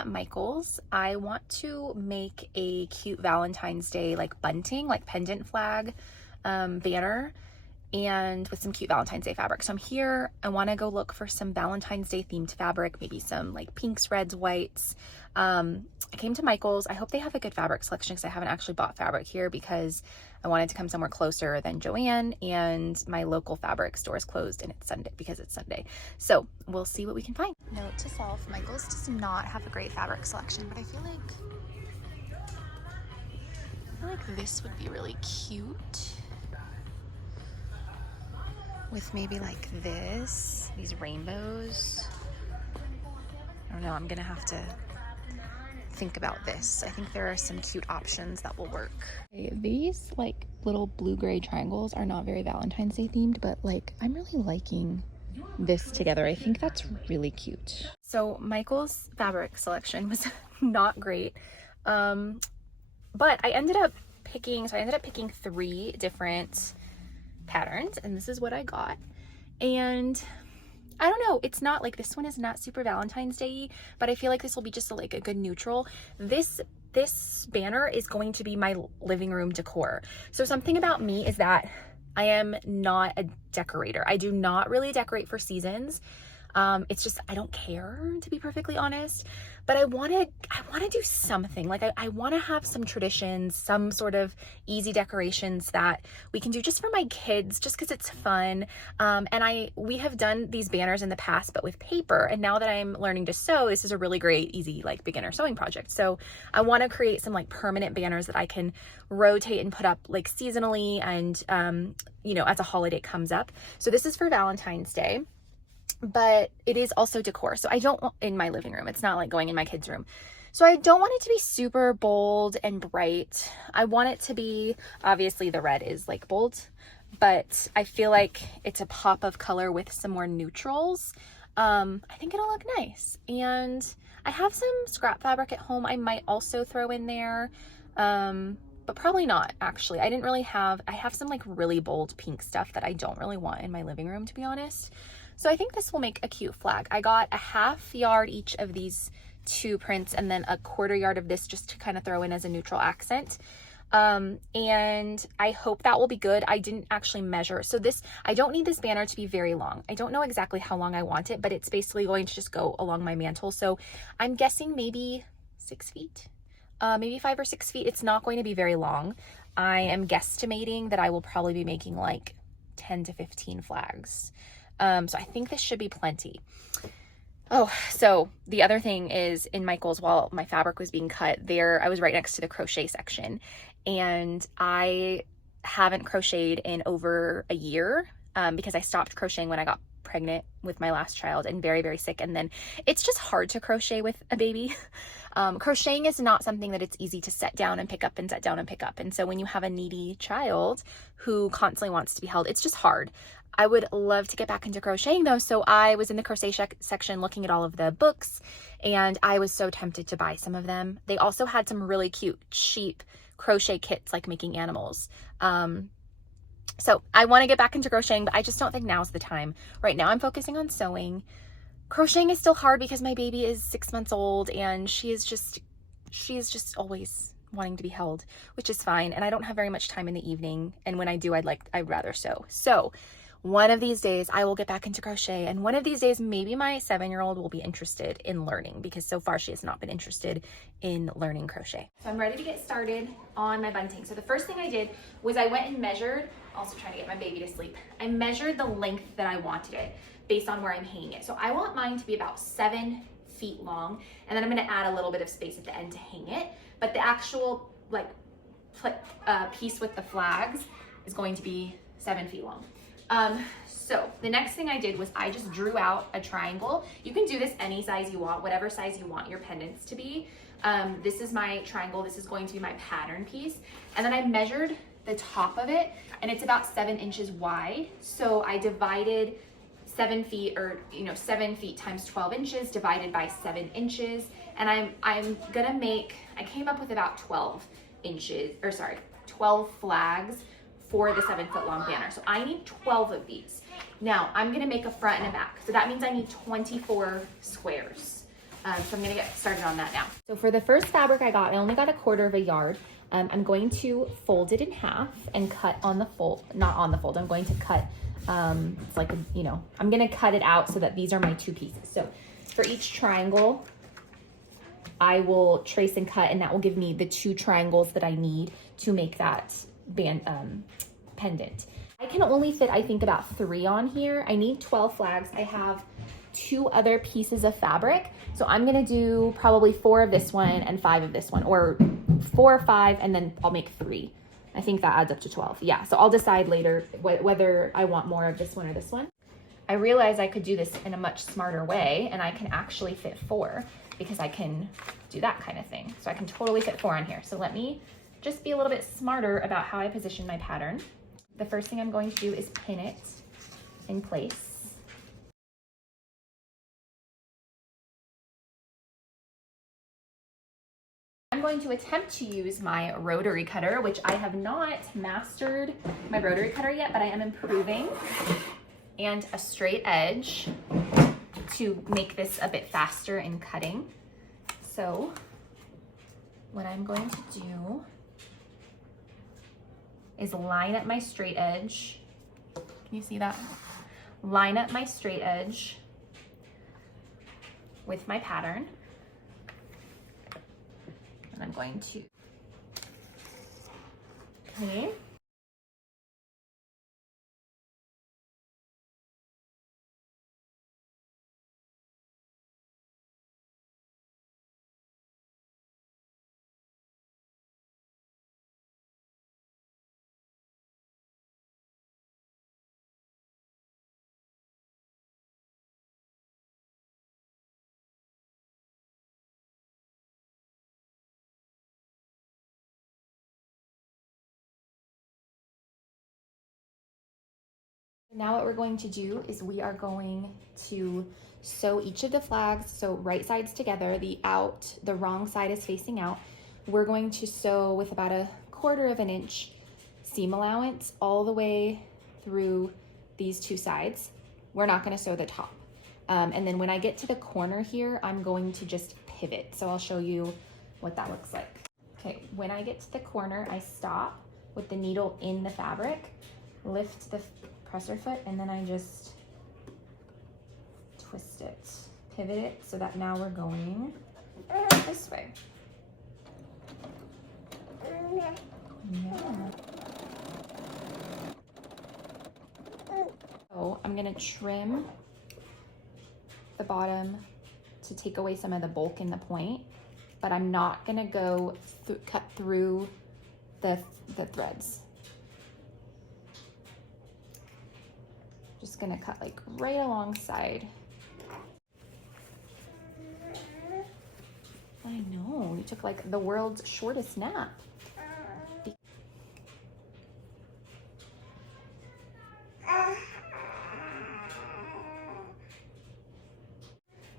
at Michael's. I want to make a cute Valentine's Day like bunting, like pendant flag banner, and with some cute Valentine's Day fabric. So I'm here. I want to go look for some Valentine's Day themed fabric, maybe some like pinks, reds, whites. I came to Michael's. I hope they have a good fabric selection because I haven't actually bought fabric here because I wanted to come somewhere closer than Joann, and my local fabric store is closed and it's Sunday because it's Sunday. So we'll see what we can find. Note to self, Michael's does not have a great fabric selection, but I feel like this would be really cute. With maybe like these rainbows. I don't know, I'm gonna have to think about this. I think there are some cute options that will work. Okay, these like little blue-gray triangles are not very Valentine's Day themed, but like I'm really liking this together. I think that's really cute. So Michael's fabric selection was not great, but I ended up picking 3 different patterns, and this is what I got. And I don't know, it's not like, this one is not super Valentine's Day, but I feel like this will be just like a good neutral. This banner is going to be my living room decor. So something about me is that I am not a decorator. I do not really decorate for seasons. It's just, I don't care, to be perfectly honest, but I want to do something. Like I want to have some traditions, some sort of easy decorations that we can do just for my kids, just because it's fun. And we have done these banners in the past, but with paper. And now that I'm learning to sew, this is a really great, easy, like beginner sewing project. So I want to create some like permanent banners that I can rotate and put up like seasonally and, you know, as a holiday comes up. So this is for Valentine's Day, but it is also decor. So I don't want in my living room. It's not like going in my kids' room. So I don't want it to be super bold and bright. I want it to be, obviously the red is like bold, but I feel like it's a pop of color with some more neutrals. I think it'll look nice. And I have some scrap fabric at home I might also throw in there, but probably not actually. I have some like really bold pink stuff that I don't really want in my living room, to be honest. So I think this will make a cute flag. I got a ½ yard each of these 2 prints and then a ¼ yard of this just to kind of throw in as a neutral accent. And I hope that will be good. I didn't actually measure. So I don't need this banner to be very long. I don't know exactly how long I want it, but it's basically going to just go along my mantle. So I'm guessing maybe 6 feet, maybe 5 or 6 feet. It's not going to be very long. I am guesstimating that I will probably be making like 10 to 15 flags. So I think this should be plenty. Oh, so the other thing is in Michael's, while my fabric was being cut there, I was right next to the crochet section, and I haven't crocheted in over a year, because I stopped crocheting when I got pregnant with my last child and very, very sick. And then it's just hard to crochet with a baby. Crocheting is not something that it's easy to set down and pick up and set down and pick up. And so when you have a needy child who constantly wants to be held, it's just hard. I would love to get back into crocheting though. So I was in the crochet section looking at all of the books, and I was so tempted to buy some of them. They also had some really cute, cheap crochet kits, like making animals. So I want to get back into crocheting, but I just don't think now's the time. Right now I'm focusing on sewing. Crocheting is still hard because my baby is 6 months old and she is just always wanting to be held, which is fine. And I don't have very much time in the evening. And when I do, I'd rather sew. So one of these days I will get back into crochet, and one of these days maybe my 7-year-old will be interested in learning, because so far she has not been interested in learning crochet. So I'm ready to get started on my bunting. So the first thing I did was I went and measured, also trying to get my baby to sleep. I measured the length that I wanted it based on where I'm hanging it. So I want mine to be about 7 feet long, and then I'm going to add a little bit of space at the end to hang it. But the actual like piece with the flags is going to be 7 feet long. So the next thing I did was I just drew out a triangle. You can do this any size you want, whatever size you want your pendants to be. This is my triangle. This is going to be my pattern piece. And then I measured the top of it, and it's about 7 inches wide. So I divided 7 feet, or 7 feet times 12 inches divided by 7 inches. And I'm gonna I came up with about 12 flags for the 7-foot long banner. So I need 12 of these. Now I'm gonna make a front and a back. So that means I need 24 squares. So I'm gonna get started on that now. So for the first fabric I only got 1/4 yard. I'm going to fold it in half and cut on the fold, not on the fold. I'm going to cut, it's like, I'm gonna cut it out so that these are my 2 pieces. So for each triangle, I will trace and cut, and that will give me the 2 triangles that I need to make that pendant. I can only fit, I think, about 3 on here. I need 12 flags. I have 2 other pieces of fabric. So I'm gonna do probably 4 of this one and 5 of this one, or 4 or 5, and then I'll make 3. I think that adds up to 12. Yeah, so I'll decide later whether I want more of this one or this one. I realized I could do this in a much smarter way, and I can actually fit 4 because I can do that kind of thing. So I can totally fit 4 on here. So let me just be a little bit smarter about how I position my pattern. The first thing I'm going to do is pin it in place. I'm going to attempt to use my rotary cutter, which I have not mastered my rotary cutter yet, but I am improving, and a straight edge to make this a bit faster in cutting. So what I'm going to do is line up my straight edge. Can you see that? Line up my straight edge with my pattern. And I'm going to, okay. Now what we're going to do is we are going to sew each of the flags, so right sides together, the wrong side is facing out. We're going to sew with about 1/4 inch seam allowance all the way through these 2 sides. We're not going to sew the top. And then when I get to the corner here, I'm going to just pivot. So I'll show you what that looks like. Okay, when I get to the corner, I stop with the needle in the fabric, lift the presser foot, and then I just twist it, pivot it, so that now we're going this way. Yeah. So I'm gonna trim the bottom to take away some of the bulk in the point, but I'm not gonna go cut through the threads. Just gonna cut like right alongside. I know, you took like the world's shortest nap.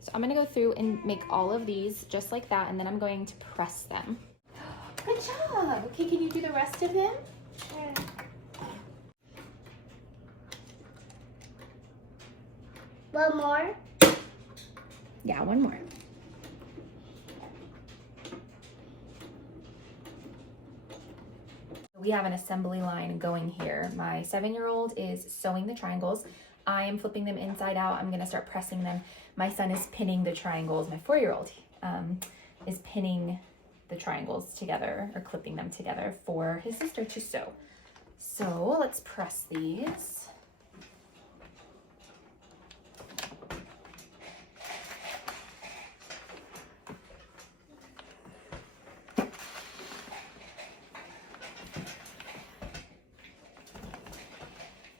So I'm gonna go through and make all of these just like that, and then I'm going to press them. Good job. Okay, can you do the rest of them? One more? Yeah, one more. We have an assembly line going here. My 7-year-old is sewing the triangles. I am flipping them inside out. I'm gonna start pressing them. My son is pinning the triangles. My 4-year-old is pinning the triangles together, or clipping them together for his sister to sew. So let's press these.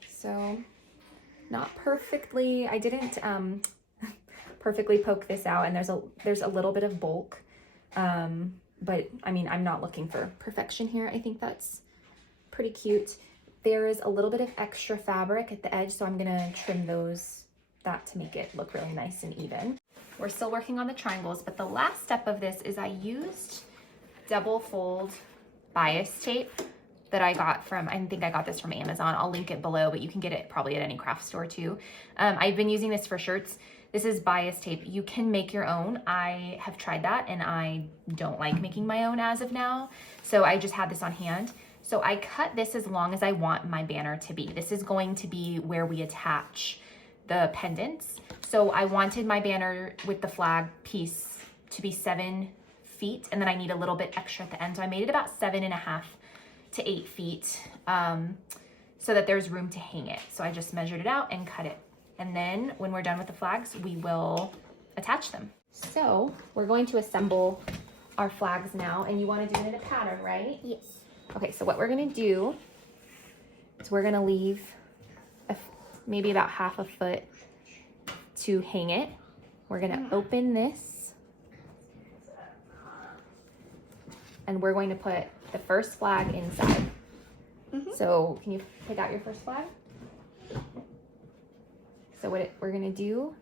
So not perfectly, I didn't perfectly poke this out, and there's a little bit of bulk, but I mean, I'm not looking for perfection here. I think that's pretty cute. There is a little bit of extra fabric at the edge, so I'm gonna trim that to make it look really nice and even. We're still working on the triangles, but the last step of this is I used double fold bias tape that I got from, I think I got this from Amazon. I'll link it below, but you can get it probably at any craft store too. I've been using this for shirts. This is bias tape. You can make your own. I have tried that and I don't like making my own as of now. So I just had this on hand. So I cut this as long as I want my banner to be. This is going to be where we attach the pendants. So I wanted my banner with the flag piece to be 7 feet, and then I need a little bit extra at the end. So I made it about 7.5 to 8 feet so that there's room to hang it. So I just measured it out and cut it. And then when we're done with the flags, we will attach them. So we're going to assemble our flags now, and you want to do it in a pattern, right? Yes. Okay, so what we're gonna do is we're gonna leave maybe about 1/2 foot to hang it. We're gonna open this, and we're going to put the first flag inside. So can you pick out your first flag? So what we're gonna do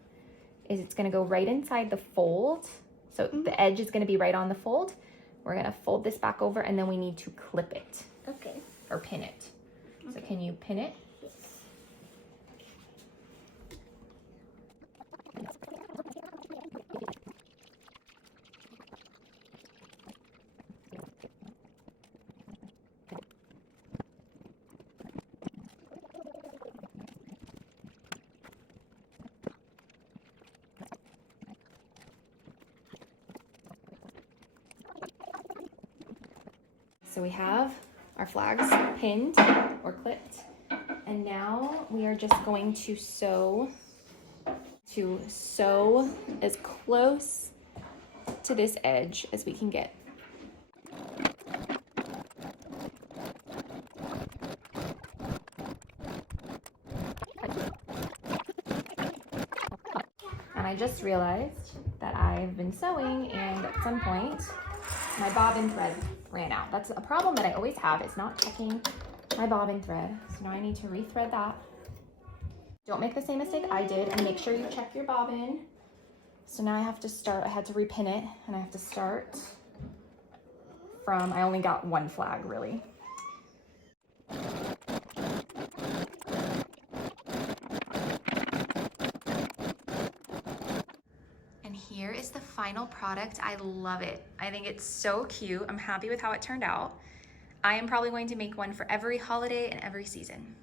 is it's gonna go right inside the fold. So the edge is gonna be right on the fold. We're gonna fold this back over, and then we need to clip it. Okay. Or pin it. So can you pin it? Yes. So we have our flags pinned or clipped, and now we are just going to sew as close to this edge as we can get. And I just realized that I've been sewing, and at some point my bobbin thread ran out. That's a problem that I always have, is not checking my bobbin thread. So now I need to rethread that. Don't make the same mistake I did, and make sure you check your bobbin. So now I have to start, I had to repin it, and I have to start from, I only got 1 flag really. Here is the final product. I love it. I think it's so cute. I'm happy with how it turned out. I am probably going to make one for every holiday and every season.